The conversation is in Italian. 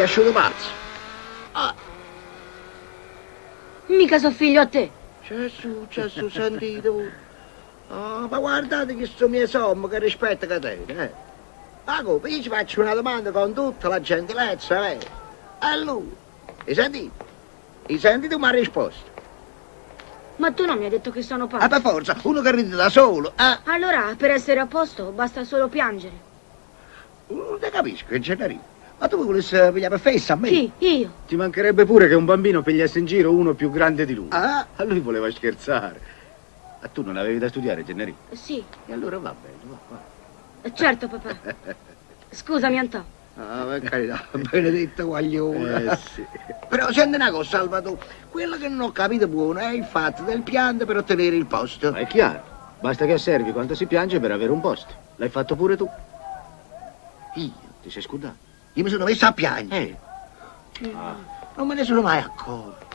figli asciutto pazzo. Ah, Mica so figlio a te. Gesù, sentito. Oh, ma guardate che sto mio sommo che rispetta che te, eh. Ma come, io ci faccio una domanda con tutta la gentilezza, eh. E lui, hai sentito ma ha risposto? Ma tu non mi hai detto che sono Ah, pazzo. per forza, uno che ride da solo, Allora, per essere a posto, basta solo piangere. Non te capisco, che generi. Ma tu volessi pigliare per fessa a me? Chi? Io? Ci mancherebbe pure che un bambino pigliasse in giro uno più grande di lui. Ah, A lui voleva scherzare. Ma tu non avevi da studiare, Gennari? Sì. e allora va bene, va. Certo, papà. Scusami, Antò. Ah, per carità, benedetto guaglione. Sì. Però senti una cosa, Salvatore, quello che non ho capito buono è il fatto del pianto per ottenere il posto. Ma è chiaro. Basta che osservi quanto si piange per avere un posto. L'hai fatto pure tu. Io? Ti sei scudato? Io mi sono messo a piangere. Ah. Non me ne sono mai accorto.